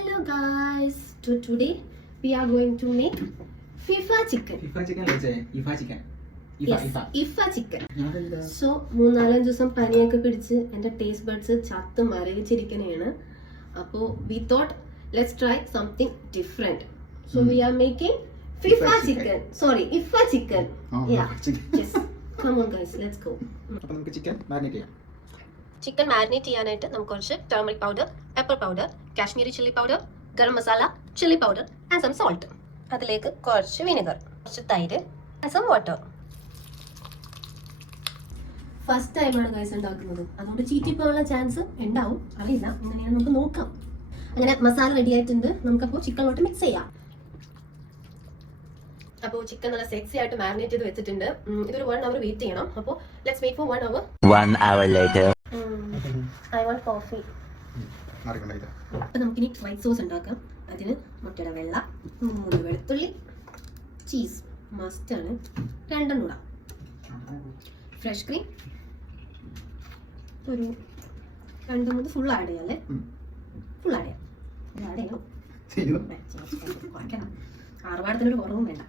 Hello guys. To today we are going to make FIFA chicken. ഇഫ chicken വെച്ചേ ഇഫ chicken ഇഫ Yes, ഇഫ ഇഫ chicken. അതെന്താ സോ മൂന്നാലഞ്ച് ദിവസം പനിയൊക്കെ പിടിച്ച് എന്റെ ടേസ്റ്റ് ബഡ്സ് ചത്ത് മരവിച്ചിരിക്കണേണ്. അപ്പോൾ we thought let's try something different so we are making FIFA FIFA chicken. Chicken sorry ഇഫ chicken ആ, chicken. Yes come on guys let's go അപ്പൊ നമുക്ക് ചിക്കൻ മാരിനേറ്റ് ചെയ്യാം. ചിക്കൻ മാരിനേറ്റ് ചെയ്യാനായിട്ട് നമുക്ക് കുറച്ച് turmeric powder pepper powder Kashmiri chilli powder garam masala chilli powder and some salt അതിലേക്ക് കുറച്ച് vinegar കുറച്ച് തൈര് ആൻഡ് സം വാട്ടർ ഫസ്റ്റ് ടൈമാണ് ഗൈസ് ഉണ്ടാക്കുന്നത്. അതുകൊണ്ട് ചീറ്റിപ്പോകാനുള്ള ചാൻസ് ഉണ്ടാവും. അറിയില്ല. അങ്ങനെയാണ് നമുക്ക് നോക്കാം. അങ്ങനെ മസാല റെഡി ആയിട്ടുണ്ട്. നമുക്കപ്പോൾ ചിക്കനിലോട്ട് മിക്സ് ചെയ്യാം. അപ്പോൾ ചിക്കൻ നല്ല സെക്സി ആയിട്ട് മാരിനേറ്റ് ചെയ്ത് വെച്ചിട്ടുണ്ട്. ഇതൊരു വൺ അവർ വെയിറ്റ് ചെയ്യണം. അപ്പോൾ let's wait for one hour one hour later. I want coffee അപ്പൊ നമുക്കിനി വൈറ്റ് സോസ് ഉണ്ടാക്കാം. അതിന് മുട്ടയുടെ വെള്ള മൂന്ന് വെളുത്തുള്ളി ചീസ് മസ്റ്റ് ആണ്. രണ്ടെണ്ണം ഇടാം ഫ്രഷ് ക്രീം ഒരു രണ്ട് മൂന്ന് ഫുൾ ആഡ് ചെയ്യാം അല്ലേ? ഫുൾ ആഡ് ചെയ്യാം. ആഡ് ചെയ്യണം. ആറുപാടത്തിനൊരു കുറവും വേണ്ട.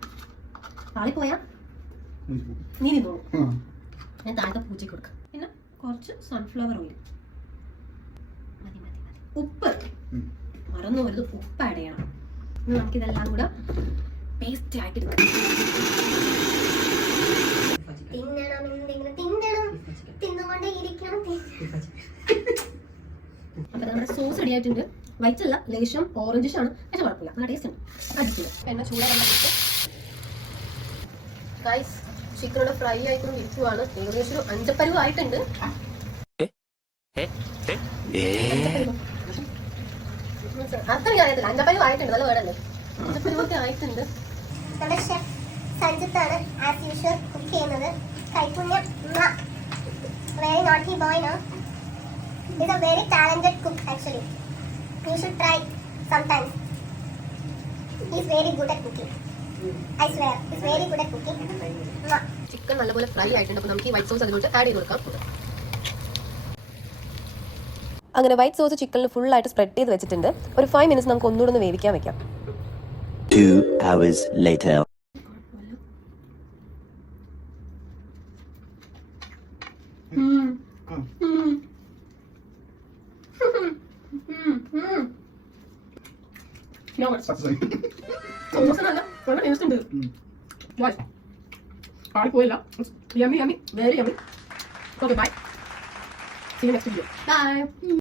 താളിപ്പോയാ നീ നിന്നോളൂ ഞാൻ താഴത്തെ പൂച്ചയ്ക്ക് കൊടുക്കാം. പിന്നെ കുറച്ച് സൺഫ്ലവർ ഓയിൽ ഉപ്പ്. മറന്നു പോരുത്. ഉപ്പ് ആഡ് ചെയ്യണം. ഇനി നമുക്കിതെല്ലാം കൂടെ പേസ്റ്റ് ആക്കി എടുക്കാം. തിന്നണം എന്തെങ്കിലും തിന്നണം. തിന്നുകൊണ്ടേ ഇരിക്കണം. അപ്പൊ നമ്മുടെ സോസ് റെഡിയായിട്ടുണ്ട് വൈറ്റ് അല്ല ലേശം ഓറഞ്ചിഷ് ആണ്. പക്ഷെ കുഴപ്പമില്ല. നല്ല ടേസ്റ്റ് ഉണ്ട്. അടിച്ചില്ല എണ്ണ ഗൈസ് ചിക്കനോട് ഫ്രൈ ആയിക്കൊണ്ട് ഇരിക്കുവാണ് ഏകദേശം ഒരു അഞ്ചപ്പരുവ്? ആയിട്ടുണ്ട് അത്ര അറിയത്തില്ല. അഞ്ചപ്പരുവ് ആയിട്ടുണ്ട്. നല്ല വേടല്ലേ അഞ്ചപ്പരുവൊക്കെ ആയിട്ടുണ്ട്. നമ്മുടെ ഷെഫ് സഞ്ജിത്താണ് ആസ് യൂഷ്വൽ കുക്ക് ചെയ്യുന്നത്. കൈപുണ്യം very naughty boy no is a very talented cook actually you should try sometimes is very good at cooking I swear is very good at cooking chicken നല്ലപോലെ fry ആയിട്ടുണ്ട്. അപ്പോൾ നമുക്ക് ഈ white sauce അതിലോട്ട് add ചെയ്ത് കൊടുക്കാം. അങ്ങനെ white sauce ചിക്കനിൽ ഫുൾ ആയിട്ട് സ്പ്രെഡ് ചെയ്ത് വെച്ചിട്ടുണ്ട്. ഒരു ഫൈവ് മിനിറ്റ്സ് നമുക്ക് ഒന്നുകൂടെ ഒന്ന് വേവിക്കാൻ വെക്കാം. പാടിപ്പോയില്ല yummy yummy very yummy okay bye see next video bye